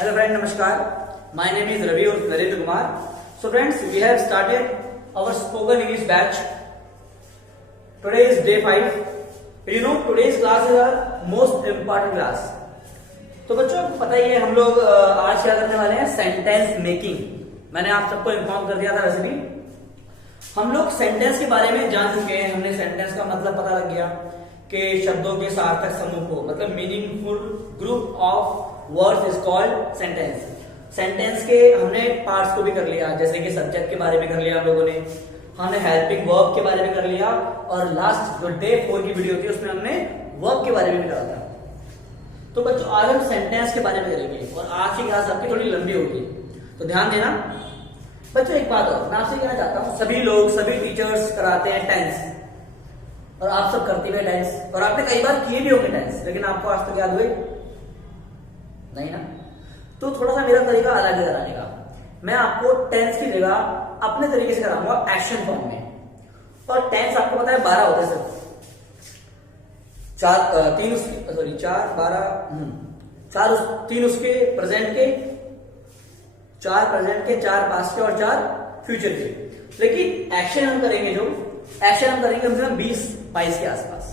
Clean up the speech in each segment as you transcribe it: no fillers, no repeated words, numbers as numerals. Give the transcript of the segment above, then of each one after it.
Hello friend, Namaskar. My name is Ravi or Narendra Kumar. So friends, we have started our spoken English batch. Today is day 5. You know today's class is our most important class. तो बच्चों पता ही है हम लोग आज क्या करने वाले हैं, सेंटेंस मेकिंग. मैंने आप सबको इन्फॉर्म कर दिया था. वैसे भी हम लोग सेंटेंस के बारे में जान चुके हैं. हमने सेंटेंस का मतलब पता लग गया कि शब्दों के सार्थक समूह को मतलब meaningful group of words is called sentence. Sentence के हमने पार्ट्स को भी कर लिया, जैसे कि सब्जेक्ट के बारे में कर लिया हम लोगों ने, हमने हेल्पिंग वर्ब के बारे में कर लिया, और लास्ट जो डे 4 की वीडियो थी उसमें हमने वर्ब के बारे में भी करा था. तो बच्चों आज हम सेंटेंस के बारे में करेंगे और आज की क्लास आपकी थोड़ी लंबी होगी, तो ध्यान देना. बच्चों एक बात और मैं आपसे कहना चाहता हूं, सभी लोग सभी टीचर्स कराते हैं टेंस और आप सब करते हुए टेंस, और आपने कई बार किए भी होंगे टेंस, लेकिन आपको आज तक याद हुए नहीं ना. तो थोड़ा सा मेरा तरीका अलग है कराने का. मैं आपको टेंस की जगह अपने तरीके से कराऊंगा एक्शन फॉर्म में. और टेंस आपको पता है 12 होते हैं सिर्फ. 3 उसके प्रेजेंट के, 4 प्रेजेंट के, 4 पास्ट के और 4 फ्यूचर के. लेकिन एक्शन हम करेंगे कम से कम 20-22 के आसपास.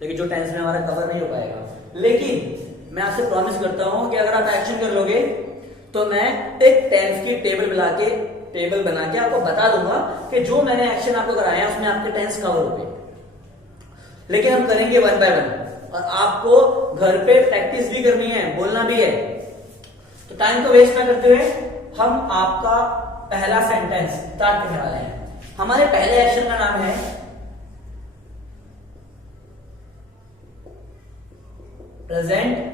लेकिन जो टेंस में हमारा कवर नहीं हो पाएगा. लेकिन मैं आपसे प्रॉमिस करता हूं कि अगर आप एक्शन कर लोगे तो मैं एक टेंस की टेबल बना के आपको बता दूंगा कि जो मैंने एक्शन आपको कराए हैं उसमें आपके टेंस कवर हो गए. लेकिन हम करेंगे 1 बाय 1 और आपको घर पे प्रैक्टिस भी करनी है, बोलना भी है. तो टाइम को वेस्ट ना करते हुए हम आपका पहला सेंटेंस स्टार्ट करने वाले हैं. हमारे पहले एक्शन का नाम है प्रेजेंट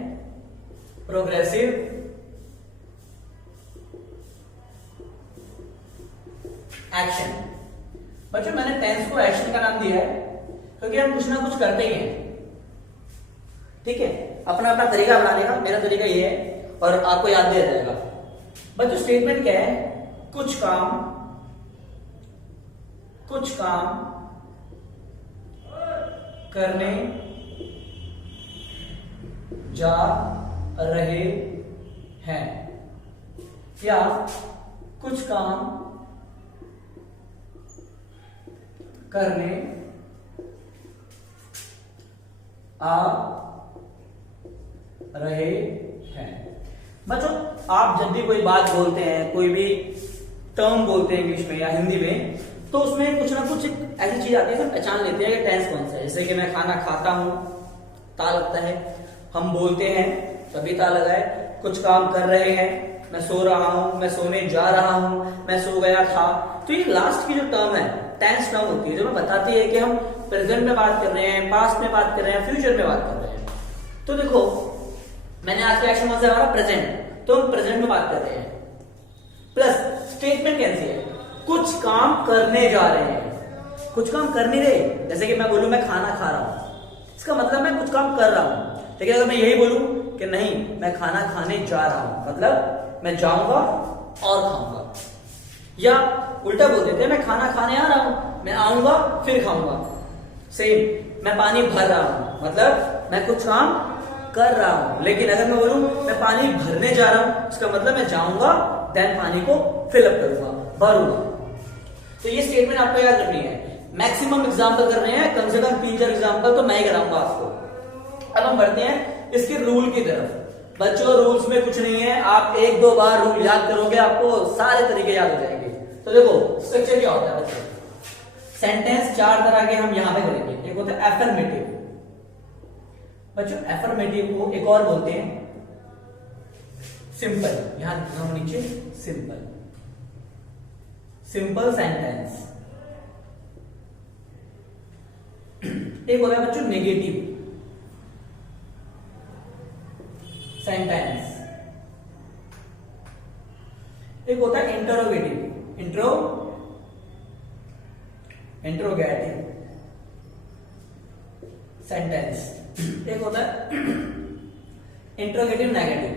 प्रोग्रेसिव एक्शन. बच्चों मैंने टेंस को एक्शन का नाम दिया है क्योंकि हम कुछ ना कुछ करते ही हैं. ठीक है, अपना अपना तरीका बनाने का. मेरा तरीका ये है और आपको याद भी आ जाएगा. बच्चों स्टेटमेंट क्या है, कुछ काम करने जा रहे हैं, या कुछ काम करने आ रहे हैं. बच्चों आप जब भी कोई बात बोलते हैं, कोई भी टर्म बोलते हैं इंग्लिश में या हिंदी में, तो उसमें कुछ ना कुछ ऐसी चीज आती है सब पहचान लेते हैं कि टेंस कौन सा है. जैसे कि मैं खाना खाता हूं, ता लगता है. हम बोलते हैं तभी ता लगा है. कुछ काम कर रहे हैं, मैं सो रहा हूं, मैं सोने जा रहा हूं, मैं सो गया था. तो ये लास्ट की जो टर्म है टेंस टर्म होती है, जो मैं बताती है कि हम प्रेजेंट में बात कर रहे हैं, पास्ट में बात कर रहे हैं, फ्यूचर में बात कर रहे हैं. तो देखो मैंने आज का एक्शन कौन सा है हमारा, प्रेजेंट. तो हम प्रेजेंट में बात कर रहे हैं. प्लस स्टेटमेंट कैसी है, कुछ काम करने जा रहे हैं. कुछ काम कर नहीं रहे. जैसे कि मैं बोलूं मैं खाना खा रहा हूं, इसका मतलब मैं कुछ काम कर रहा हूं. लेकिन अगर मैं यही बोलूं कि नहीं मैं खाना खाने जा रहा हूं, मतलब मैं जाऊंगा और खाऊंगा. या उल्टा बोल देते हैं मैं खाना खाने आ रहा हूं, मैं आऊंगा फिर खाऊंगा. सेम मैं पानी भर रहा हूं, मतलब मैं कुछ काम कर रहा हूं. लेकिन अगर मैं बोलूं मैं पानी भरने जा रहा हूं, इसका मतलब मैं जाऊंगा देन पानी को फिलअप करूंगा, भरूंगा. तो ये स्टेटमेंट आपको याद रखनी है. मैक्सिमम एग्जाम्पल कर रहे हैं, कम से कम 3-4 एग्जाम्पल तो मैं ही कराऊंगा आपको. अब हम बढ़ते हैं इसके रूल की तरफ. बच्चों रूल्स में कुछ नहीं है, आप 1-2 बार रूल याद करोगे आपको सारे तरीके याद हो जाएंगे. तो देखो स्ट्रक्चर क्या होता है बच्चों. सेंटेंस 4 तरह के हम यहां पे करेंगे. एक होता है एफर्मेटिव. बच्चों एफर्मेटिव को एक और बोलते हैं सिंपल. यहां हम नीचे सिंपल सेंटेंस. एक होता है बच्चों नेगेटिव सेंटेंस. एक होता है इंटरोगेटिव सेंटेंस. एक होता है interrogative negative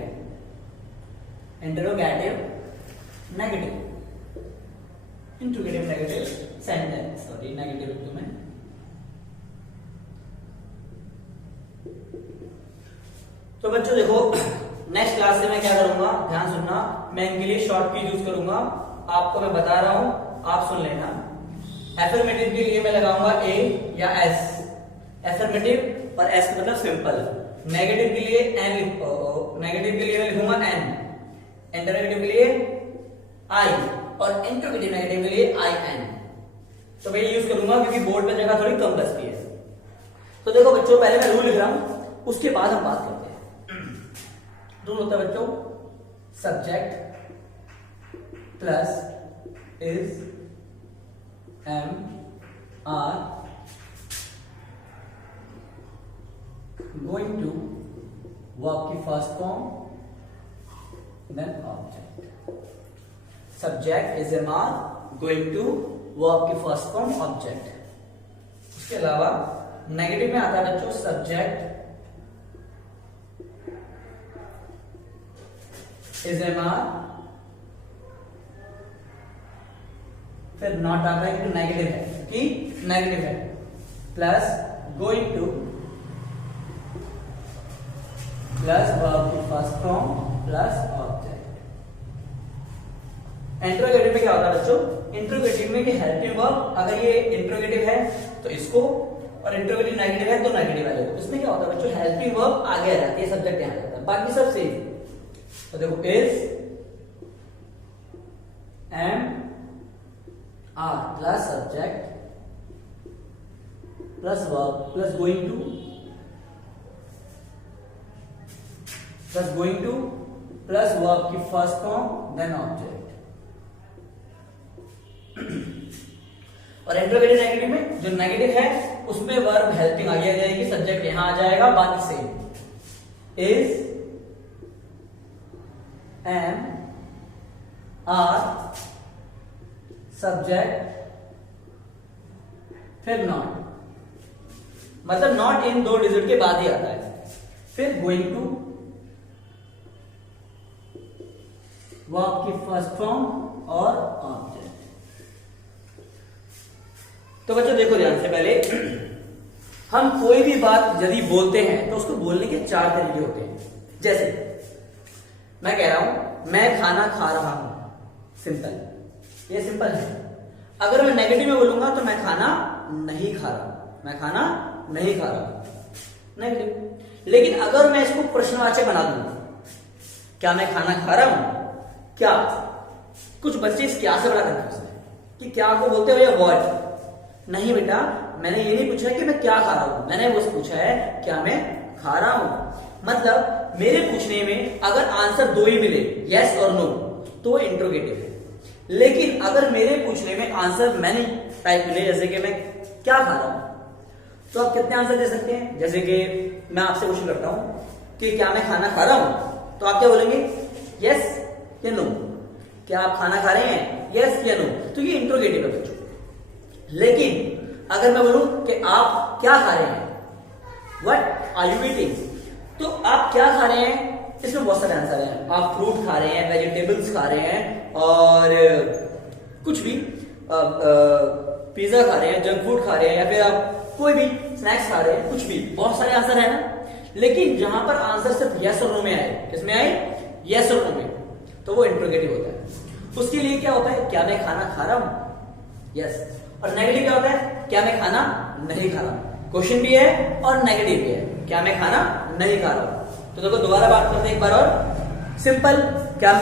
sentence. Sorry negative तुम्हें. तो बच्चों देखो नेक्स्ट क्लास से मैं क्या करूंगा, ध्यान सुनना, मैं इनके लिए शॉर्ट की यूज करूंगा, आपको मैं बता रहा हूं, आप सुन लेना। एफर्मेटिव के लिए मैं लगाऊंगा ए या एस, एफर्मेटिव और एस मतलब सिंपल। नेगेटिव के लिए एन, नेगेटिव के लिए मैं लिखूंगा एन, इंटरोगेटिव के लिए आई और इंट्रोगेटिव नेगेटिव के लिए आई एन। तो मैं यूज करूंगा क्योंकि बोर्ड पे जगह थोड़ी कम बचती है। तो देखो बच्चों, पहले मैं रूल लिख रहा हूं, उसके बाद हम बात करते हैं। रूल होता है बच्चों, subject plus is am are going to verb की first form then object. Subject is am are going to verb की फर्स्ट फॉर्म ऑब्जेक्ट। उसके अलावा नेगेटिव में आता है बच्चों सब्जेक्ट इज एम आर, फिर नॉट आता है कि नेगेटिव है, कि नेगेटिव है, plus going to plus verb की first form plus object. Interrogative में क्या होता है बच्चों, इंट्रोगेटिव में ये हेल्पिंग वर्ब, अगर ये इंट्रोगेटिव है तो इसको, और इंट्रोगेटिव नेगेटिव है तो नेगेटिव वाले को। इसमें क्या होता है बच्चों, हेल्पिंग वर्ब आगे आ जाती है, सब्जेक्ट यहां रहता है, बाकी सब सेम। तो देखो is am are plus subject plus verb plus going to plus verb की फर्स्ट फॉर्म देन ऑब्जेक्ट। और इंट्रोगेटिव नेगेटिव में जो नेगेटिव है उसमें वर्ब हेल्पिंग आगे आ जाएगी, सब्जेक्ट यहां आ जाएगा, बाकी same. Is am are subject फिर नॉट, मतलब नॉट इन दो डिजिट के बाद ही आता है, फिर गोइंग टू वर्ब की फर्स्ट फॉर्म और ऑब्जेक्ट। तो बच्चों देखो ध्यान से, पहले हम कोई भी बात यदि बोलते हैं तो उसको बोलने के 4 तरीके होते हैं। जैसे मैं कह रहा हूं मैं खाना खा रहा हूं, सिंपल, ये सिंपल है। अगर मैं नेगेटिव में बोलूंगा तो मैं खाना नहीं खा रहा, मैं खाना नहीं खा रहा, नेगेटिव। लेकिन अगर मैं इसको प्रश्नवाचक बना दूंगा, क्या मैं खाना खा रहा हूं, क्या, कुछ बच्चे इस क्या से बड़ा कंफ्यूज है कि क्या को बोलते हो या व्हाट। नहीं बेटा, मैंने ये नहीं पूछा है कि मैं क्या खा रहा हूं, मैंने बस पूछा है क्या मैं खा रहा हूं। मतलब मेरे पूछने में अगर आंसर 2 ही मिले, यस और नो, तो वो इंट्रोगेटिव है। लेकिन अगर मेरे पूछने में आंसर मैनी टाइप मिले, जैसे कि मैं क्या खा रहा हूं, तो आप कितने आंसर दे सकते हैं। जैसे कि मैं आपसे क्वेश्चन करता हूं कि क्या मैं खाना खा रहा हूं, तो आप क्या बोलेंगे, यस या नो। क्या आप खाना खा रहे हैं, यस या नो, तो ये इंट्रोगेटिव है बच्चों। लेकिन अगर मैं बोलूं कि आप क्या खा रहे हैं, व्हाट आर यू ईटिंग, तो आप क्या खा रहे हैं, इसमें बहुत सारे आंसर हैं। आप फ्रूट खा रहे हैं, वेजिटेबल्स खा रहे हैं, और कुछ भी, पिज्जा खा रहे हैं, जंक फूड खा रहे हैं, या फिर आप कोई भी स्नैक्स खा रहे हैं, कुछ भी, बहुत सारे आंसर है ना। लेकिन जहां पर आंसर सिर्फ यस और नो में आए, किसमें आए, यस और नो में, तो वो इंट्रोगेटिव होता है। उसके लिए क्या होता है, क्या मैं खाना खा रहा हूं, यस। और नेगेटिव क्या होता है, क्या मैं खाना नहीं खा रहा। क्वेश्चन भी है और नेगेटिव भी है, क्या मैं खाना नहीं खा रहा हूं। तो देखो दोबारा बात करते हैं एक बार और, सिंपल, क्या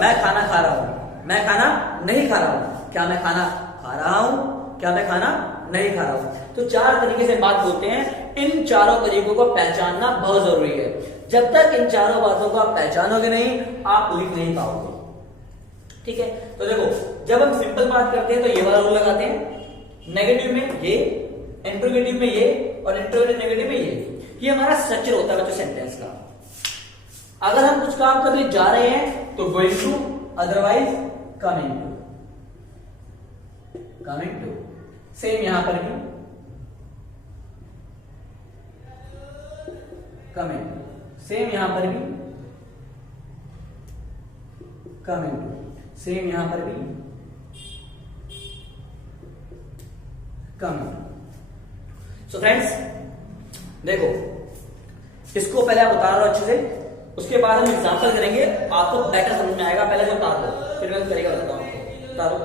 मैं खाना खा रहा हूं, मैं खाना नहीं खा रहा हूं, क्या मैं खाना खा रहा हूं, क्या मैं खाना नहीं खा रहा हूं। तो 4 तरीके से बात बोलते हैं। इन चारों तरीकों को पहचानना बहुत जरूरी है। जब तक इन चारों बातों को आप पहचानोगे नहीं, आप लिख नहीं पाओगे, ठीक है। तो देखो, जब हम सिंपल बात करते हैं तो ये वाला रूल लगाते हैं, नेगेटिव में ये, इंट्रोगेटिव में ये, और इंट्रोगेटिव नेगेटिव में ये हमारा स्ट्रक्चर होता है बच्चों सेंटेंस का। अगर हम कुछ काम करने जा रहे हैं तो going to, otherwise coming to, coming to. Same यहां पर भी कमिंग टू, सेम यहां पर भी कमिंग टू, सेम यहां पर भी कमिंग टू। सो फ्रेंड्स देखो, इसको पहले आप उतार लो अच्छे से, उसके बाद हम एग्जाम्पल करेंगे, आपको बेटर समझ में आएगा। पहले जो उतार लो, फिर मैं तरीका बताता हूँ आपको। उतारो।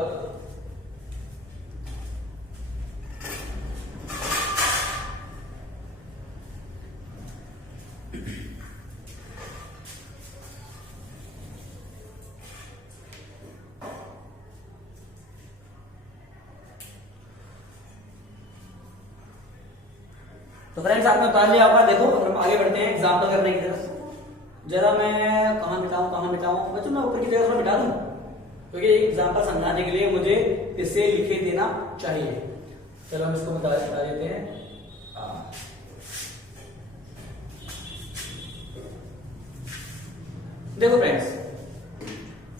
तो फ्रेंड्स आपने उतार लिया होगा। देखो हम आगे बढ़ते हैं एग्जाम्पल करने की तरफ। जरा मैं कहाँ मिटाऊं बच्चों, मैं ऊपर की जगह थोड़ा मिटा दूं, क्योंकि एग्जाम्पल समझाने के लिए मुझे इसे लिखे देना चाहिए। चलो हम इसको मिटा देते हैं। देखो फ्रेंड्स,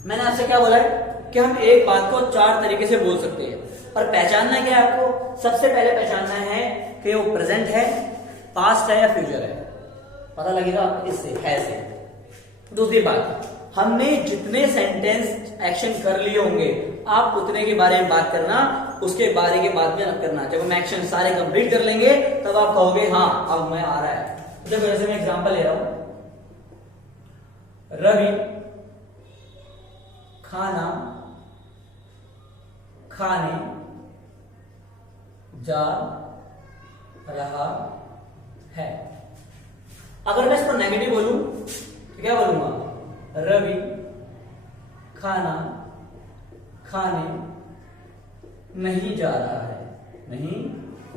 मैंने आपसे क्या बोला है कि हम एक बात को 4 तरीके से बोल सकते हैं, और पहचानना क्या है आपको? सबसे पहले पहचानना है कि वो प्रेजेंट है, पास्ट है या फ्यूचर है। पता लगेगा इससे, है से। दूसरी बात, हमने जितने सेंटेंस एक्शन कर लिए होंगे आप उतने के बारे में बात करना, उसके बारे के बाद में करना। जब हम एक्शन सारे कंप्लीट कर लेंगे तब आप कहोगे हाँ अब मैं आ रहा है। देखो जैसे मैं एग्जांपल ले रहा हूं, रवि खाना खाने जा रहा है। अगर मैं इसको नेगेटिव बोलूं तो क्या बोलूंगा? रवि खाना खाने नहीं जा रहा है, नहीं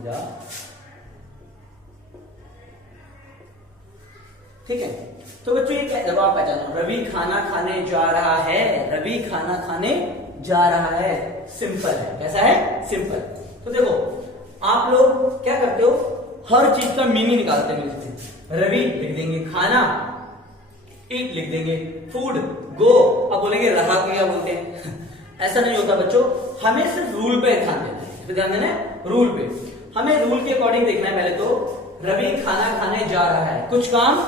जा। ठीक है, तो बच्चों ये क्या जवाब पहचानो, रवि खाना खाने जा रहा है, रवि खाना खाने जा रहा है। सिंपल है। कैसा है? सिंपल। तो देखो आप लोग क्या करते हो, हर चीज का मीनिंग निकालते हैं। रवि लिख देंगे, खाना ईट लिख देंगे, फूड गो, अब बोलेंगे रहा को क्या बोलते हैं। ऐसा नहीं होता बच्चों, हमें सिर्फ रूल पे ध्यान देना है। ध्यान देना है रूल पे। हमें रूल के अकॉर्डिंग देखना है। पहले तो रवि खाना खाने जा रहा है, कुछ काम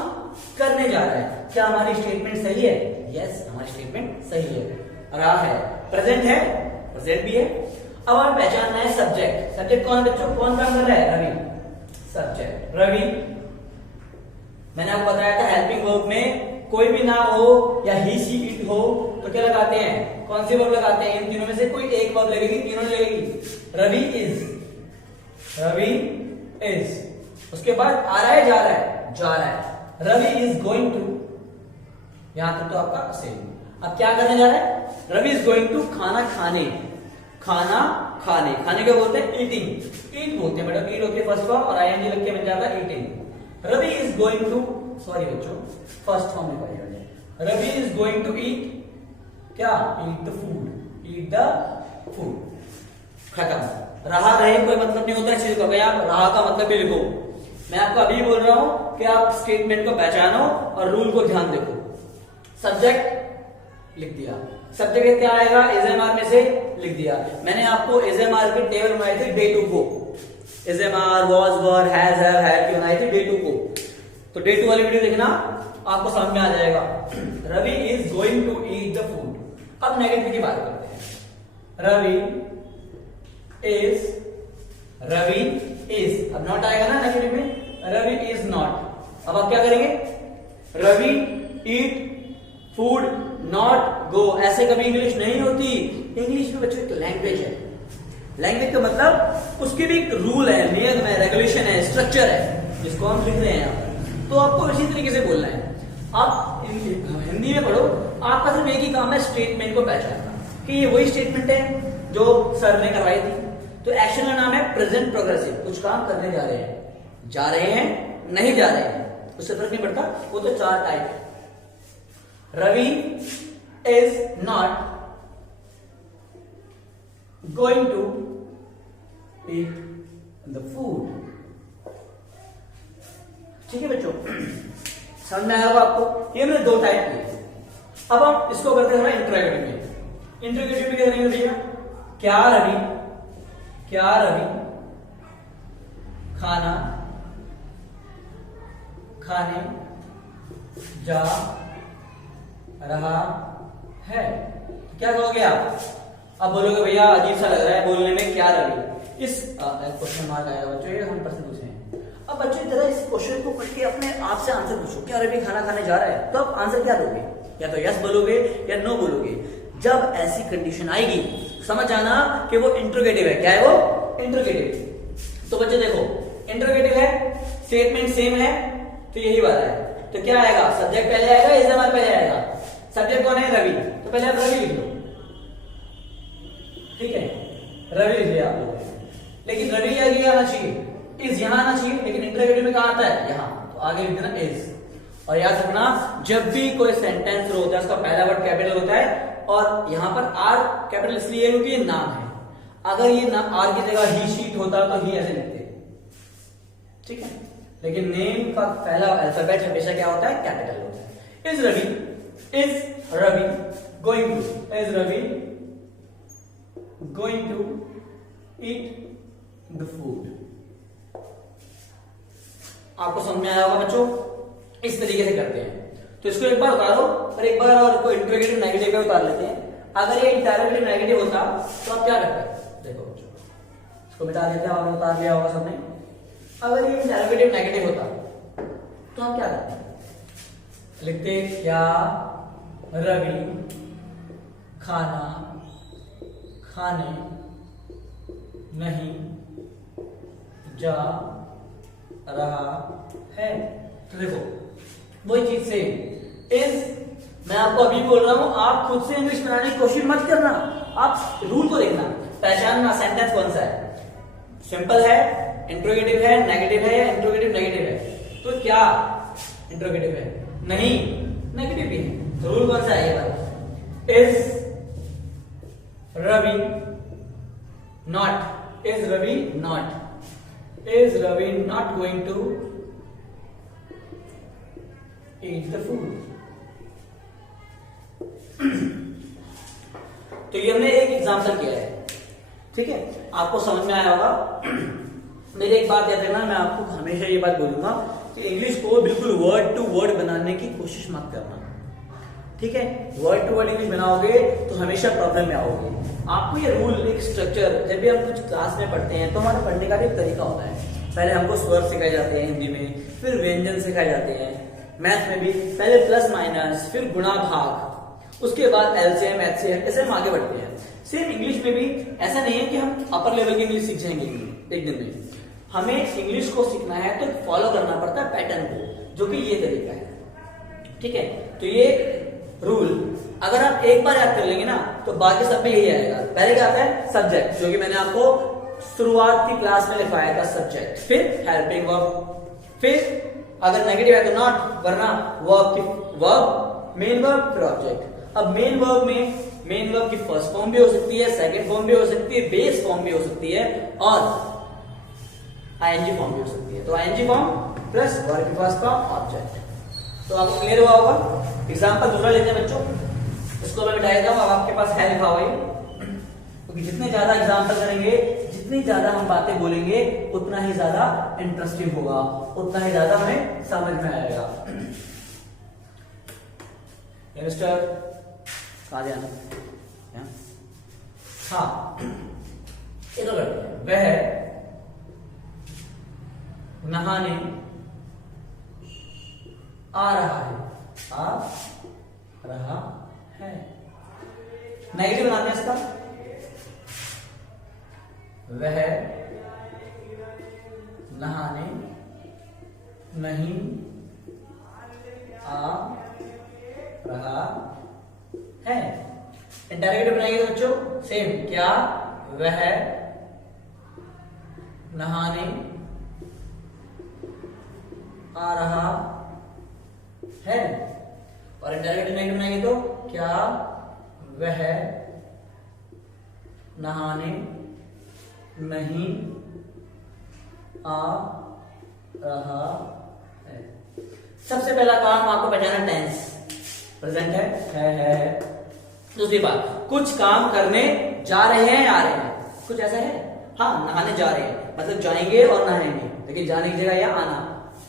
करने जा रहा है। क्या हमारी स्टेटमेंट सही है? यस, हमारी स्टेटमेंट सही है। रहा है प्रेजेंट है, प्रेजेंट भी है। अब हमें पहचानना है सब्जेक्ट। सब्जेक्ट कौन है बच्चों? कौन काम कर रहा है? रवि। सब्जेक्ट रवि। मैंने आपको बताया था हेल्पिंग वर्ब में कोई भी ना हो या ही सी इट हो तो क्या लगाते हैं? कौन सी वर्ब लगाते हैं? इन तीनों में से कोई एक वर्ब लगेगी, तीनों लगेगी। Ravi is, Ravi is. उसके बाद आ रहा है, जा रहा है, जा रहा है। रवि इज गोइंग टू, यहां तक तो आपका सेम। अब क्या करने जा रहा है? रवि इज गोइंग टू खाना खाने, खाना खाने, खाने क्या बोलते हैं? ईटिंग, ईट बोलते हैं बेटा, ईट होती है फर्स्ट फॉर्म और आईएनजी लग के बन जाता है eating. Ravi is going to, sorry बच्चों फर्स्ट फॉर्म में पढ़िए। Ravi is going to eat क्या? Eat the food, eat the food. खत्म। रहा रहे कोई मतलब नहीं होता इस चीज का। आप रहा का मतलब भी लिखो। मैं आपको अभी बोल रहा हूं कि आप स्टेटमेंट को पहचानो और रूल को ध्यान देखो। सब्जेक्ट लिख दिया, सब्जेक्ट क्या आएगा? एसएमआर में से लिख दिया। मैंने आपको एसएमआर की टेबल बनाई थी डे 2 को। ASMR was were has have had की बनाई थी डे 2 को। तो डे 2 वाली वीडियो देखना, आपको समझ में आ जाएगा। Ravi is going to eat the food. अब नेगेटिव की बात करते हैं। रवि इज, रवि इज, अब नॉट आएगा ना नेगेटिव में। Ravi is not. अब आप क्या करेंगे? Ravi eat food not go. ऐसे कभी इंग्लिश नहीं होती। इंग्लिश में बच्चों एक लैंग्वेज है। लैंग्वेज का मतलब उसके भी एक रूल है, नियम है, रेगुलेशन है, स्ट्रक्चर है, जिसको हम लिख रहे हैं यहाँ पर। तो आपको इसी तरीके से बोलना है। आप हिंदी में पढ़ो, आपका सिर्फ एक ही काम है स्टेटमेंट को पहचानना कि ये वही स्टेटमेंट है जो सर ने करवाई थी। तो एक्शन का नाम है प्रेजेंट प्रोग्रेसिव। कुछ काम करने जा रहे हैं, जा रहे हैं, नहीं जा रहे हैं, उससे फर्क नहीं पड़ता। वो तो 4 टाइप है। Ravi is not going to eat the food. ठीक है बच्चों, समझ में आया होगा आपको? ये मैंने 2 टाइप किए। अब हम इसको करते हैं इंट्रोगेटिव में। इंट्रोगेटिव में क्या करेंगे भैया? क्या रवि, क्या रवि खाना खाने जा रहा है? क्या कहोगे आप? अब बोलोगे भैया अजीब सा लग रहा है बोलने में, क्या रवि। इस क्वेश्चन मार्क आएगा बच्चों, ये 100% पूछे हैं। अब बच्चों जरा इस क्वेश्चन को पढ़ के अपने आप से आंसर पूछो कि रवि खाना खाने जा रहा है, तो आप आंसर क्या दोगे? या तो यस बोलोगे या नो बोलोगे। जब ऐसी कंडीशन आएगी समझ आना कि वो इंट्रोगेटिव है। क्या है वो? इंट्रोगेटिव। तो बच्चे देखो इंट्रोगेटिव है, स्टेटमेंट सेम है, तो यही बात है। तो क्या आएगा? सब्जेक्ट पहले आएगा, इस्तेमाल पहले आएगा। सब्जेक्ट कौन है? रवि। तो पहले आप रवि लिख लो, ठीक है, रवि लिख लिया आप लोग। लेकिन रवि आगे आना चाहिए, इज यहां आना चाहिए, लेकिन इंट्रोगेटिव में कहां आता है? यहां। तो आगे लिख देना इज। और याद रखना जब भी कोई सेंटेंस होता है उसका पहला वर्ड कैपिटल होता है, और यहां पर आर कैपिटल इसलिए क्योंकि ये नाम है। अगर ये नाम आर की जगह ही शीट होता तो ही ऐसे लिखते, ठीक है। लेकिन नेम का पहला अल्फाबेट हमेशा क्या होता है? कैपिटल होता है। Is Ravi going to, is Ravi going to eat the food. आपको समझ में आया होगा बच्चों? इस तरीके से करते हैं। तो इसको एक बार उतारो और एक बार और कोई इंट्रोगेटिव नेगेटिव का उतार लेते हैं। अगर ये इंटरोगेटिव नेगेटिव होता तो आप क्या करते? देखो बच्चों, इसको मिटा देते हैं, आपने उतार लिया होगा सबने। अगर ये इंटरोगेटिव नेगेटिव होता तो हम क्या करते? लिखते क्या रवि खाना खाने नहीं जा रहा है। तो देखो वही चीज से इज, मैं आपको अभी बोल रहा हूं, आप खुद से इंग्लिश बनाने की कोशिश मत करना, आप रूल को देखना, पहचानना सेंटेंस कौन सा है। सिंपल है, इंट्रोगेटिव है, नेगेटिव है, या इंट्रोगेटिव नेगेटिव है। तो क्या इंट्रोगेटिव है? नहीं, नेगेटिव भी है। तो रूल कौन सा है ये बात? Is Ravi not, is Ravi not, is Ravi not going to eat the food। तो ये हमने एक एग्जांपल किया है, ठीक है, आपको समझ में आया होगा। मेरी एक बात याद रखना, मैं आपको हमेशा ये बात बोलूंगा कि इंग्लिश को बिल्कुल वर्ड टू वर्ड बनाने की कोशिश मत करना, ठीक है। वर्ड टू वर्ड इंग्लिश बनाओगे तो हमेशा प्रॉब्लम में आओगे। आपको ये रूल, एक स्ट्रक्चर, जब भी हम कुछ क्लास में पढ़ते हैं तो हमारे पढ़ने का भी एक तरीका होता है। पहले हमको स्वर सिखाए जाते हैं हिंदी में, फिर व्यंजन सिखाए जाते हैं। मैथ में भी पहले प्लस माइनस, फिर गुणा भाग, उसके बाद एलसीएम एचसीएम, ऐसे हम आगे बढ़ते हैं। सेम इंग्लिश में भी ऐसा नहीं है कि हम अपर लेवल की इंग्लिश सीख जाएंगे एक दिन में। हमें इंग्लिश को सीखना है तो फॉलो करना पड़ता है पैटर्न को, जो कि ये तरीका है, ठीक है। तो ये रूल अगर आप एक बार याद कर लेंगे ना तो बाकी सब में यही आएगा। पहले क्या आता है? सब्जेक्ट, जो कि मैंने आपको शुरुआत की क्लास में लिखवाया था, सब्जेक्ट, फिर हेल्पिंग वर्ब, फिर अगर नेगेटिव है तो नॉट, वरना वर्ब, मेन वर्ब, फिर ऑब्जेक्ट। अब मेन वर्ब में मेन वर्ब की फर्स्ट फॉर्म भी हो सकती है, सेकंड फॉर्म भी हो सकती है, बेस फॉर्म भी हो सकती है, और आईएनजी फॉर्म भी हो सकती है। तो आईएनजी फॉर्म प्लस वर्ब की फर्स्ट फॉर्म ऑब्जेक्ट। तो आपको क्लियर हुआ होगा। एग्जांपल दूसरा लेते हैं बच्चों, इसको मैं मिटा देता हूं। अब आपके पास है लिखा हुआ है, क्योंकि जितने ज्यादा एग्जांपल करेंगे, जितनी ज्यादा हम बातें बोलेंगे, उतना ही ज्यादा इंटरेस्टिंग होगा, उतना ही ज्यादा हमें समझ में आएगा। मिस्टर कहा जाना? हाँ, ये तो करते हैं। वह नहाने आ रहा है, आ रहा है। नेगेटिव बनाते हैं इसका, वह नहाने नहीं आ रहा है। इंटरोगेटिव बनाएंगे तो बच्चों सेम, क्या वह नहाने आ रहा है। और इंटरोगेटिव नेगेटिव बनाएंगे तो क्या वह नहाने नहीं आ रहा है। सबसे पहला काम आपको पहचाना टेंस, प्रेजेंट है। दूसरी बात, कुछ काम करने जा रहे हैं, आ रहे हैं, कुछ ऐसा है। हाँ, नहाने जा रहे हैं मतलब जाएंगे और नहाएंगे, लेकिन जाने की जगह या आना,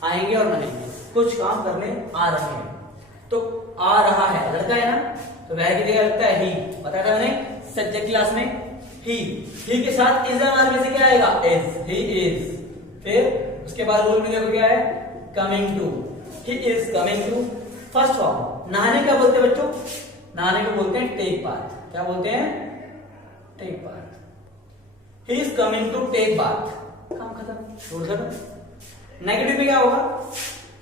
आएंगे और नहाएंगे। कुछ काम करने आ रहे हैं, तो आ रहा है लड़का है ना, तो वह की जगह लगता है ही। बताया था मैंने सब्जेक्ट क्लास में, ही के साथ इज हमारे में से क्या आएगा? Is, he is. फिर उसके बाद रूल में देखो क्या है, coming to, he is coming to. First form नहाने क्या बोलते हैं बच्चों, नहाने को बोलते हैं टेक बाथ। क्या बोलते हैं, take bath. He is coming to take bath, काम खत्म, रूल खत्म। नेगेटिव में क्या होगा,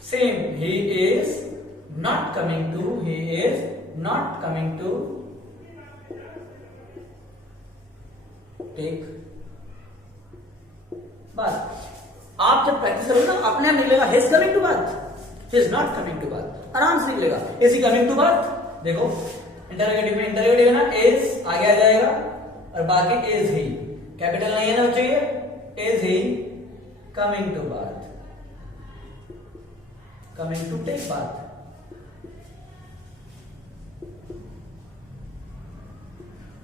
same, he is not coming to, he is not coming to take bath. आप जब प्रैक्टिस करोगे ना अपने आप निकलेगा, he is coming to bath, he is not coming to bath, आराम से निकलेगा। Is he coming to bath, देखो इंटरोगेटिव में, इंटरोगेटिव है ना, इज आगे आ जाएगा और बाकी इज ही, कैपिटल नहीं है ना बच्चों, ये is he coming to bath, coming to take bath.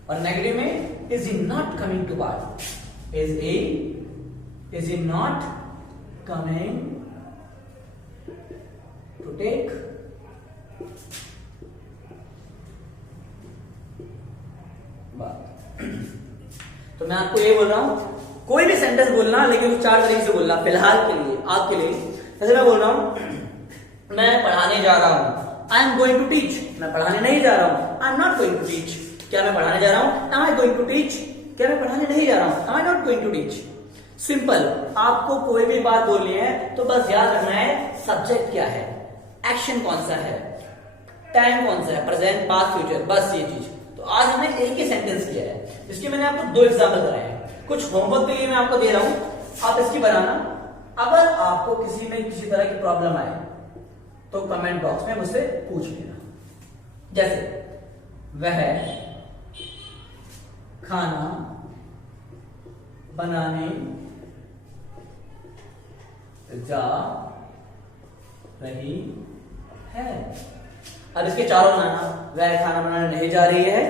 और नेगेटिव में is he not coming to bath, is he not coming to take bath. तो मैं आपको ये बोल रहा हूं, कोई भी सेंटेंस बोलना लेकिन वो 4 तरीके से बोलना फिलहाल के लिए, आपके लिए। जैसे मैं बोल रहा हूं, मैं पढ़ाने जा रहा हूं, I am going to teach, मैं पढ़ाने नहीं जा रहा हूं, I am not going to teach. क्या मैं पढ़ाने जा रहा हूं, am I going to teach, क्या मैं पढ़ाने नहीं जा रहा हूं, am I not going to teach. Simple, आपको कोई भी बात बोलनी है तो बस याद रखना है सब्जेक्ट क्या है, एक्शन कौन सा है, टाइम कौन सा है, प्रेजेंट, पास्ट, फ्यूचर, बस ये चीज। तो आज हमने एक ही सेंटेंस किया है, इसके मैंने आपको 2 एग्जाम्पल कराए हैं। कुछ होमवर्क के लिए मैं आपको दे रहा हूं, आप इसकी बनाना। अगर आपको किसी में किसी तरह की प्रॉब्लम आए तो कमेंट बॉक्स में मुझसे पूछ लेना। जैसे वह खाना बनाने जा रही है। अब इसके चारों बनाना, वह खाना बनाने नहीं जा रही है,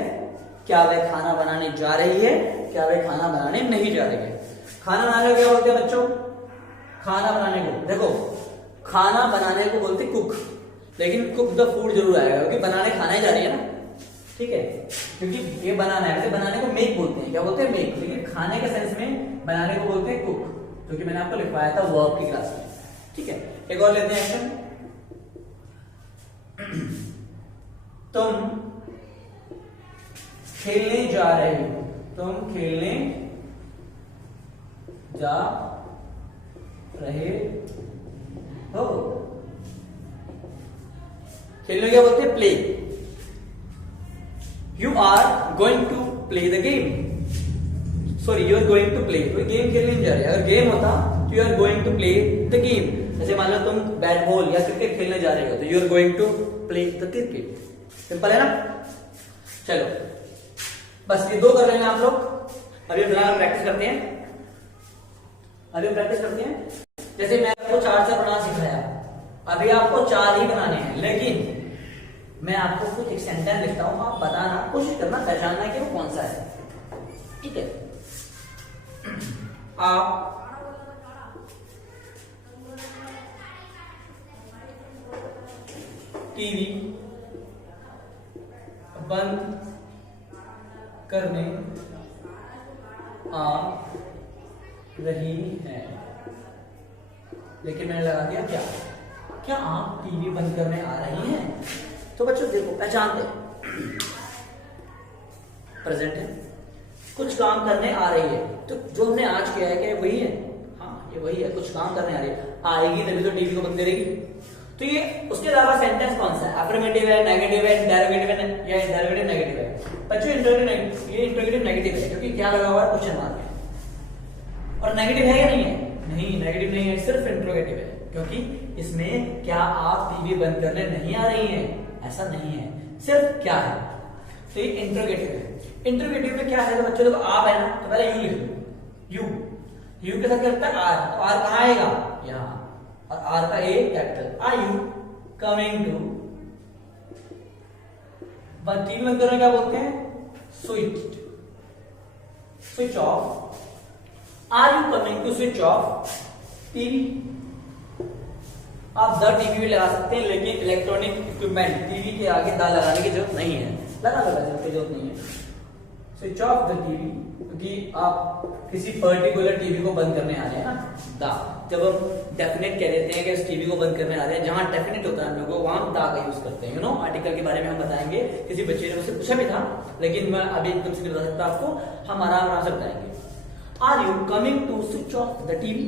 क्या वह खाना बनाने जा रही है, क्या वह खाना बनाने नहीं जा रही है। खाना बनाने को क्या बोलते हैं बच्चों, खाना बनाने को, देखो खाना बनाने को बोलते कुक, लेकिन कुक द फूड जरूर आएगा क्योंकि बनाने खाना ही जा रही है ना, ठीक है, क्योंकि ये बनाना है। वैसे बनाने को मेक बोलते हैं, क्या बोलते हैं, मेक, लेकिन खाने के सेंस में बनाने को बोलते हैं कुक, जो कि मैंने आपको लिखवाया था वर्ब की क्लास में, ठीक है। एक और लेते हैं एक्शन, तुम खेलने जा रहे हो, तुम खेलने जा रहे हो। खेलने क्या बोलते हैं, play, you are going to play the game, sorry you are going to play, तो गेम खेलने नहीं जा रहे। अगर गेम होता तो you are going to play the game. जैसे मान लो तुम बैट बॉल या क्रिकेट खेलने जा रहे हो तो you are going to play the cricket. Simple है ना, चलो बस ये 2 कर लेंगे आप लोग। अभी फिलहाल प्रैक्टिस करते हैं, जैसे मैं आपको 4 से बनाना सिखाया, अभी आपको 4 ही बनाने हैं, लेकिन मैं आपको कुछ एक सेंटेंस लिखता हूं, आप बताना, कोशिश करना पहचानना कि वो कौन सा है, ठीक है। आप टीवी बंद करने आ रही है, लेकिन मैंने लगा दिया क्या आप टीवी बंद करने आ रही हैं। तो बच्चों देखो पहचानते, प्रेजेंट है, कुछ काम करने आ रही है, तो जो हमने आज किया है क्या वही है, हाँ ये वही है, कुछ काम करने आ रही है, आएगी तभी तो टीवी को बंद करेगी। तो ये उसके अलावा सेंटेंस कौन सा है, अफर्मेटिव है, नेगेटिव है, इंटरोगेटिव है या इंटरोगेटिव नेगेटिव है। बच्चों इंटरोगेटिव नेगेटिव है क्योंकि क्या लगा हुआ है, क्वेश्चन मार्क है। और नेगेटिव है या नहीं है, नहीं नेगेटिव नहीं है, सिर्फ इंटरोगेटिव है, क्योंकि इसमें क्या आप टीवी बंद करने नहीं आ रही हैं, ऐसा नहीं है, सिर्फ क्या है, तो ये इंटरोगेटिव है। इंटरोगेटिव में क्या है, तो बच्चों देखो आप है ना, तो पहले यू लिख लो, यू के साथ क्या लगता है आर, तो आर कहाँ आएगा, यहाँ, और आर का A capital, are you coming to, TV बंद करने क्या बोलते हैं, switch off, are you coming to switch off TV. आप द टीवी भी लगा सकते हैं, लेकिन इलेक्ट्रॉनिक इक्विपमेंट टीवी के आगे दा लगाने की जरूरत नहीं है, लगा लो, जरूरत नहीं है, स्विच ऑफ द टीवी, क्योंकि आप किसी पर्टिकुलर टीवी को बंद करने आ रहे हैं ना, दा, जब हम डेफिनेट कह देते हैं कि इस टीवी को बंद करने आ रहे हैं, जहां डेफिनेट होता है हम लोग को वहां दा का यूज करते हैं। आर्टिकल के बारे में हम बताएंगे, किसी बच्चे ने मुझसे पूछा भी था, लेकिन मैं अभी एकदम से नहीं बता सकता आपको, हम आराम से बताएंगे। Are you coming to switch off the TV?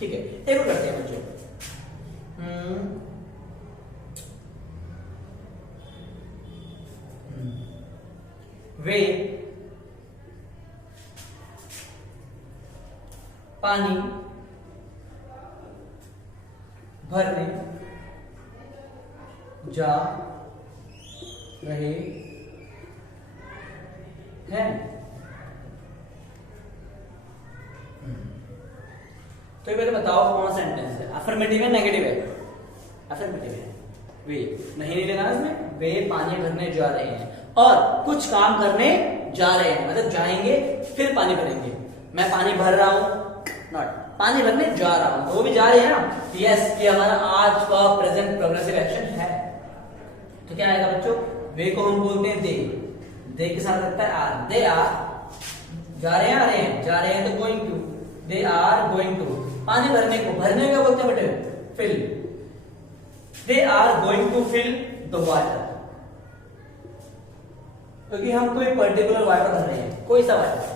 ठीक है, एक और करते हैं बच्चों। वे पानी भरने जा रहे हैं। तो ये पहले बताओ कौन सा सेंटेंस है, अफर्मेटिव है नेगेटिव है? अफर्मेटिव है। वे नहीं लेना इसमें, वे पानी भरने जा रहे हैं और कुछ काम करने जा रहे हैं, मतलब जाएंगे फिर पानी भरेंगे। मैं पानी भर रहा हूं, नॉट पानी भरने जा रहा हूं, तो वो भी जा रहे हैं ना। यस, ये हमारा आज का प्रेजेंट प्रोग्रेसिव एक्शन है। तो क्या आएगा बच्चों? वे को हम बोलते हैं दे के साथ लगता है आर। दे आर जा रहे हैं, आ रहे हैं, जा रहे हैं तो going to, they are going to. पानी भरने को, भरने क्या बोलते हैं बेटे? Fill. They are going to fill the water, क्योंकि हम कोई पर्टिकुलर वाटर भर रहे हैं, कोई सा वाटर,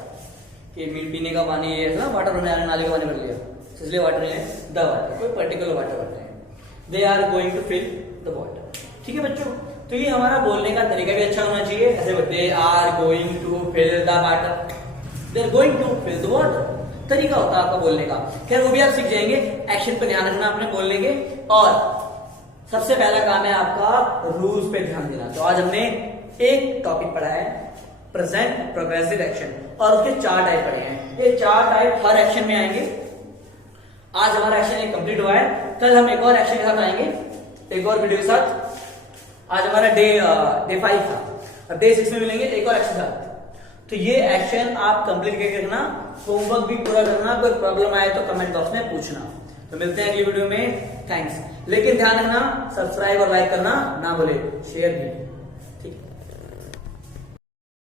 कि पीने का पानी है ना, वाटर भरने आने, नाले का पानी भर लिया, इसलिए वाटर है द वाटर, कोई पर्टिकुलर वाटर भरते हैं। They are going to fill the water. ठीक है बच्चों, तो ये हमारा बोलने का तरीका भी अच्छा होना चाहिए। ऐसे they are going to fill the water, they are going to fill the water, तरीका होता है आपका बोलने का। खैर वो भी आप सीख जाएंगे, एक्शन पर ध्यान रखना अपने बोलने के। और सबसे पहला काम है आपका रूल्स पे ध्यान देना। तो आज हमने एक टॉपिक पढ़ा है प्रेजेंट प्रोग्रेसिव एक्शन, और उसके 4 टाइप पढ़े हैं। ये 4 टाइप हर एक्शन में आएंगे। आज हमारा एक्शन एक कंप्लीट हुआ है, कल हम एक और एक्शन के साथ आएंगे, एक और वीडियो के साथ। आज हमारा डे 5 था, और डे 6 में मिलेंगे एक और एक्शन के साथ। तो ये एक्शन आप कंप्लीट करके रखना, होमवर्क भी पूरा करना, कोई प्रॉब्लम आए तो कमेंट बॉक्स में पूछना। तो मिलते हैं अगली वीडियो में, थैंक्स। लेकिन ध्यान रखना, सब्सक्राइब और लाइक करना ना भूले, शेयर भी।